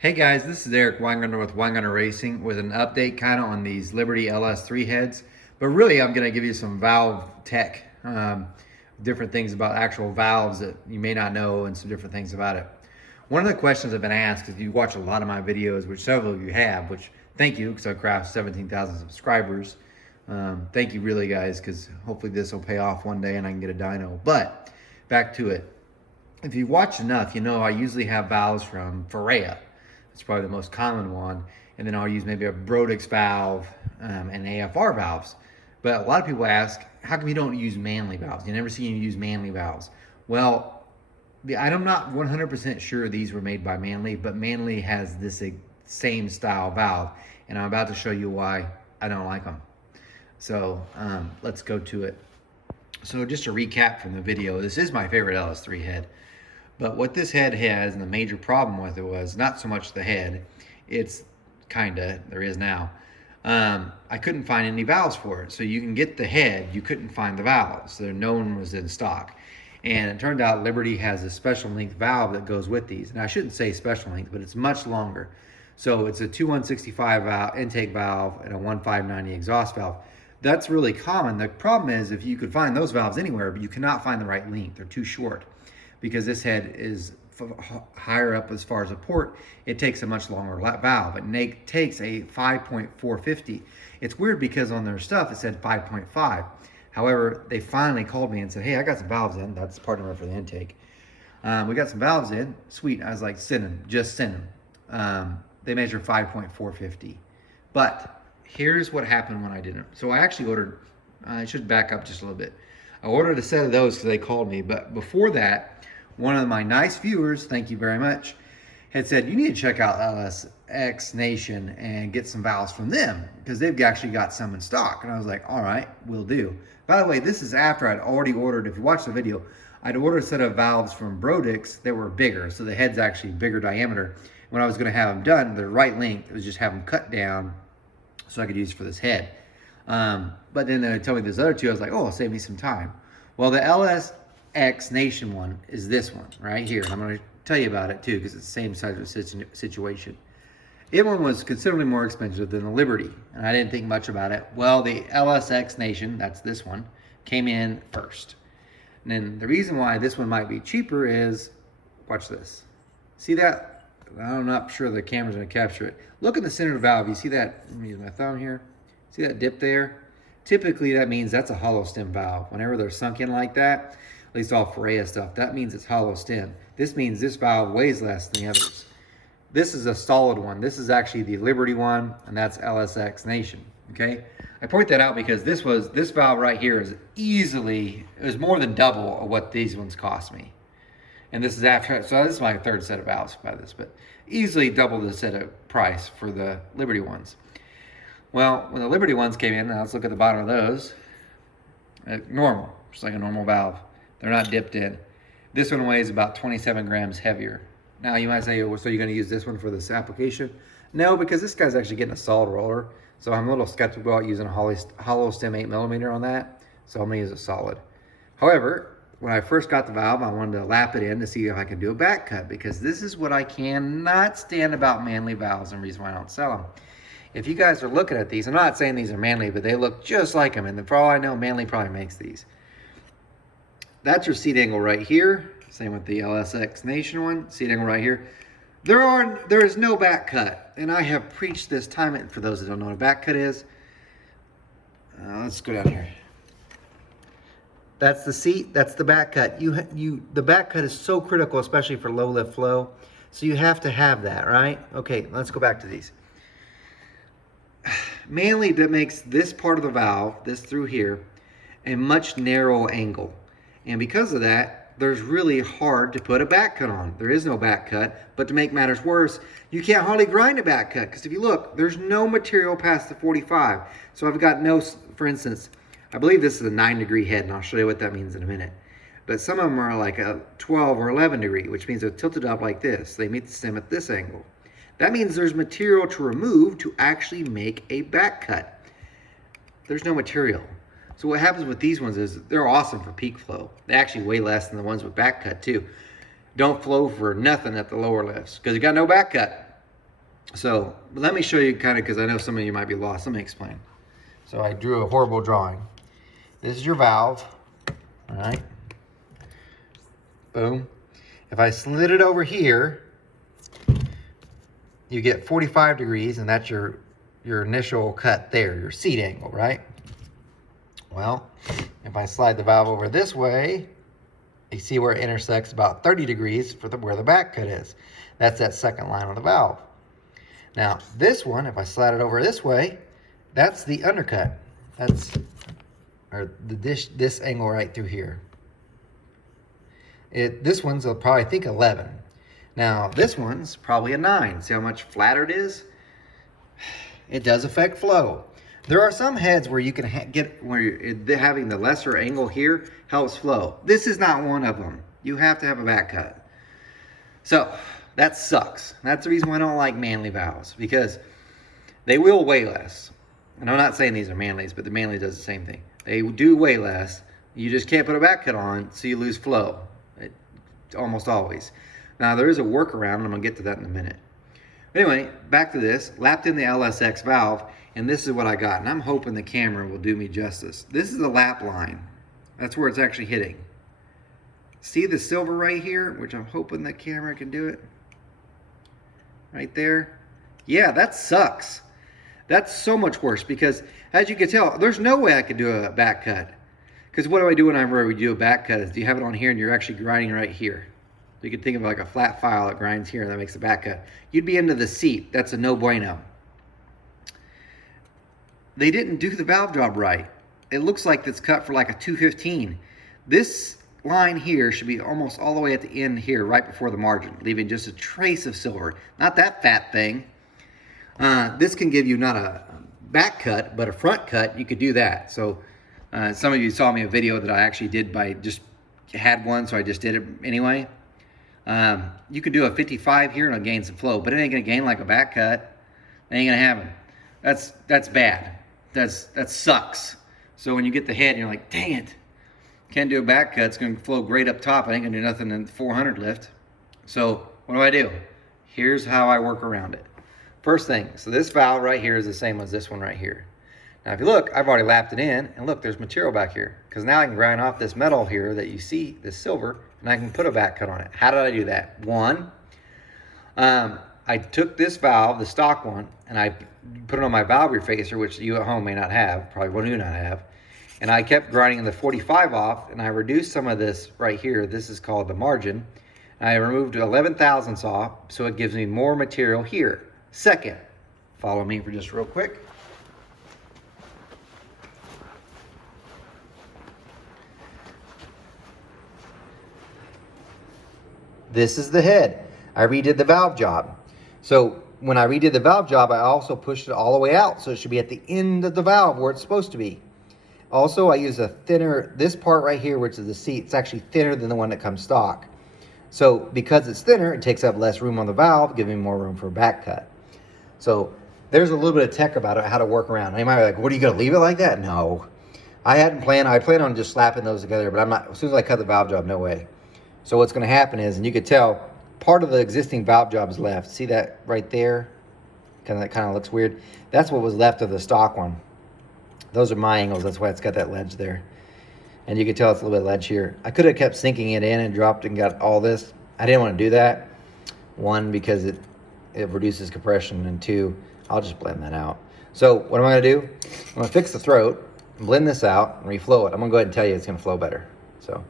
Hey guys, this is Eric Weingartner with Weingartner Racing with an update kind of on these Liberty LS3 heads. But really, I'm going to give you some valve tech, different things about actual valves that you may not know, and some different things about it. One of the questions I've been asked, if you watch a lot of my videos, which several of you have, which thank you, because I've crossed 17,000 subscribers. Thank you really, guys, because hopefully this will pay off one day and I can get a dyno. But back to it. If you've watched enough, you know I usually have valves from Ferrea. It's probably the most common one. And then I'll use maybe a Brodix valve and AFR valves. But a lot of people ask, how come you don't use Manley valves? You never see you use Manley valves. Well, I'm not 100% sure these were made by Manley, but Manley has this same style valve. And I'm about to show you why I don't like them. So let's go to it. So just a recap from the video, this is my favorite LS3 head. But what this head has, and the major problem with it was not so much the head, it's there is now. I couldn't find any valves for it. So you can get the head, you couldn't find the valves. So no one was in stock. And it turned out Liberty has a special length valve that goes with these. And I shouldn't say special length, but it's much longer. So it's a 2165 valve, intake valve and a 1590 exhaust valve. That's really common. The problem is if you could find those valves anywhere, but you cannot find the right length, they're too short. Because this head is higher up as far as a port, it takes a much longer valve. It takes a 5.450. It's weird because on their stuff it said 5.5. However, they finally called me and said, hey, I got some valves in. That's the part number for the intake. We got some valves in. Sweet. I was like, send them. Just send them. They measure 5.450. But here's what happened when I didn't. So I actually ordered, I should back up just a little bit. I ordered a set of those because they called me. But before that, one of my nice viewers, thank you very much, had said, you need to check out LSX Nation and get some valves from them because they've actually got some in stock. And I was like, all right, will do. By the way, this is after I'd already ordered, if you watch the video, I'd ordered a set of valves from Brodix that were bigger. So the head's actually bigger diameter. When I was going to have them done, the right length, it was just have them cut down so I could use for this head. But then they told me this other two, I was like, oh, it'll save me some time. Well, the LSX Nation one is this one right here. I'm going to tell you about it too because it's the same side of the situation. It one was considerably more expensive than the Liberty, and I didn't think much about it. Well, the LSX Nation, that's this one, came in first. And then the reason why this one might be cheaper is, watch this. See that? I'm not sure the camera's going to capture it. Look in the center of the valve. You see that? Let me use my thumb here. See that dip there? Typically, that means that's a hollow stem valve. Whenever they're sunk in like that, at least all Ferrea stuff, that means it's hollow stem. This means this valve weighs less than the others. This is a solid one. This is actually the Liberty one, and that's LSX Nation, okay? I point that out because this valve right here is it was more than double of what these ones cost me. And this is after, so this is my third set of valves by this, but easily double the set of price for the Liberty ones. Well, when the Liberty ones came in, now let's look at the bottom of those. Normal, just like a normal valve. They're not dipped in. This one weighs about 27 grams heavier. Now you might say, oh, so you're gonna use this one for this application? No, because this guy's actually getting a solid roller. So I'm a little skeptical about using a hollow stem 8mm on that. So I'm gonna use a solid. However, when I first got the valve, I wanted to lap it in to see if I could do a back cut because this is what I cannot stand about Manley valves and the reason why I don't sell them. If you guys are looking at these, I'm not saying these are Manley, but they look just like them. And for all I know, Manley probably makes these. That's your seat angle right here. Same with the LSX Nation one. Seat angle right here. There is no back cut. And I have preached this time, and for those that don't know what a back cut is, let's go down here. That's the seat, that's the back cut. The back cut is so critical, especially for low lift flow. So you have to have that, right? Okay, let's go back to these. Manley that makes this part of the valve, this through here, a much narrow angle. And because of that, there's really hard to put a back cut on. There is no back cut, but to make matters worse, you can't hardly grind a back cut because if you look, there's no material past the 45. So I've got no, for instance, I believe this is a 9-degree head, and I'll show you what that means in a minute. But some of them are like a 12 or 11 degree, which means they're tilted up like this. They meet the stem at this angle. That means there's material to remove to actually make a back cut. There's no material. So what happens with these ones is they're awesome for peak flow. They actually weigh less than the ones with back cut too. Don't flow for nothing at the lower lifts because you got no back cut. So let me show you kind of, because I know some of you might be lost. Let me explain. So I drew a horrible drawing. This is your valve, all right? Boom. If I slid it over here, you get 45 degrees, and that's your initial cut there, your seat angle, right? Well, if I slide the valve over this way, you see where it intersects about 30 degrees for where the back cut is. That's that second line on the valve. Now, this one, if I slide it over this way, that's the undercut. That's, or this angle right through here. This one's probably, I think, 11. Now, this one's probably a 9. See how much flatter it is? It does affect flow. There are some heads where you can get, where having the lesser angle here helps flow. This is not one of them. You have to have a back cut. So, that sucks. That's the reason why I don't like Manley valves, because they will weigh less. And I'm not saying these are Manleys, but the Manley does the same thing. They do weigh less. You just can't put a back cut on, so you lose flow. Almost always. Now, there is a workaround, and I'm going to get to that in a minute. Anyway, back to this. Lapped in the LSX valve, and this is what I got. And I'm hoping the camera will do me justice. This is the lap line. That's where it's actually hitting. See the silver right here, which I'm hoping the camera can do it? Right there. Yeah, that sucks. That's so much worse, because as you can tell, there's no way I could do a back cut. Because what do I do whenever we do a back cut is you have it on here and you're actually grinding right here. You can think of like a flat file that grinds here and that makes a back cut. You'd be into the seat. That's a no bueno. They didn't do the valve job right. It looks like it's cut for like a 215. This line here should be almost all the way at the end here, right before the margin, leaving just a trace of silver. Not that fat thing. This can give you not a back cut, but a front cut. You could do that. So some of you saw me a video that I actually did by just had one, so I just did it anyway. You could do a 55 here and it'll gain some flow, but it ain't gonna gain like a back cut. It ain't gonna happen. That's bad. That sucks. So when you get the head, you're like, dang it, can't do a back cut. It's gonna flow great up top. I ain't gonna do nothing in 400 lift. So what do? Here's how I work around it. First thing, so this valve right here is the same as this one right here. Now, if you look, I've already lapped it in, and look, there's material back here. Because now I can grind off this metal here that you see, this silver, and I can put a back cut on it. How did I do that? One, I took this valve, the stock one, and I put it on my valve refacer, which you at home may not have, probably do not have. And I kept grinding the 45 off, and I reduced some of this right here. This is called the margin. And I removed 11 thousandths off, so it gives me more material here. Second, follow me for just real quick. This is the head. I redid the valve job. So when I redid the valve job, I also pushed it all the way out. So it should be at the end of the valve where it's supposed to be. Also, I use a thinner, this part right here, which is the seat, it's actually thinner than the one that comes stock. So because it's thinner, it takes up less room on the valve, giving me more room for a back cut. So there's a little bit of tech about it, how to work around. You might be like, what, are you gonna leave it like that? No. I plan on just slapping those together, but I'm not, as soon as I cut the valve job, no way. So what's gonna happen is, and you could tell, part of the existing valve job is left. See that right there? That kind of looks weird. That's what was left of the stock one. Those are my angles, that's why it's got that ledge there. And you can tell it's a little bit of ledge here. I could have kept sinking it in and dropped and got all this. I didn't want to do that. One, because it reduces compression, and two, I'll just blend that out. So what am I gonna do? I'm gonna fix the throat, blend this out, and reflow it. I'm gonna go ahead and tell you it's gonna flow better. So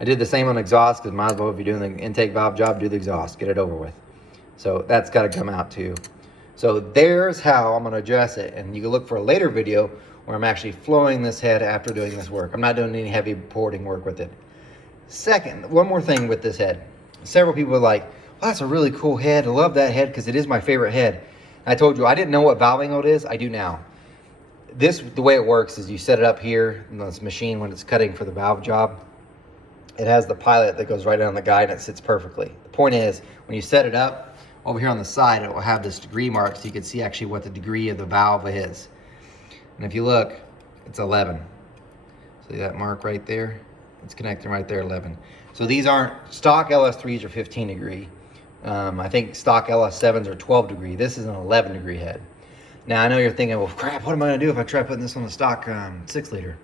I did the same on exhaust, because might as well, if you're doing the intake valve job, do the exhaust, get it over with. So that's gotta come out too. So there's how I'm gonna address it. And you can look for a later video where I'm actually flowing this head after doing this work. I'm not doing any heavy porting work with it. Second, one more thing with this head. Several people are like, well, that's a really cool head. I love that head because it is my favorite head. I told you I didn't know what valve angle it is. I do now. The way it works is you set it up here in this machine when it's cutting for the valve job. It has the pilot that goes right on the guide and it sits perfectly. The point is, when you set it up, over here on the side, it will have this degree mark so you can see actually what the degree of the valve is. And if you look, it's 11. See that mark right there? It's connecting right there, 11. So these aren't, stock LS3s are 15 degree. I think stock LS7s are 12 degree. This is an 11 degree head. Now I know you're thinking, well, crap, what am I gonna do if I try putting this on the stock 6 liter?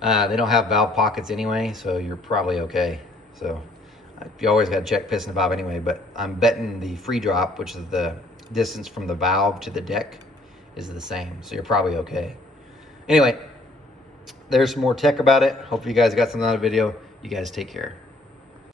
They don't have valve pockets anyway, so you're probably okay. So you always got to check piston valve anyway, but I'm betting the free drop, which is the distance from the valve to the deck, is the same. So you're probably okay. Anyway, there's some more tech about it. Hope you guys got something out of the video. You guys take care.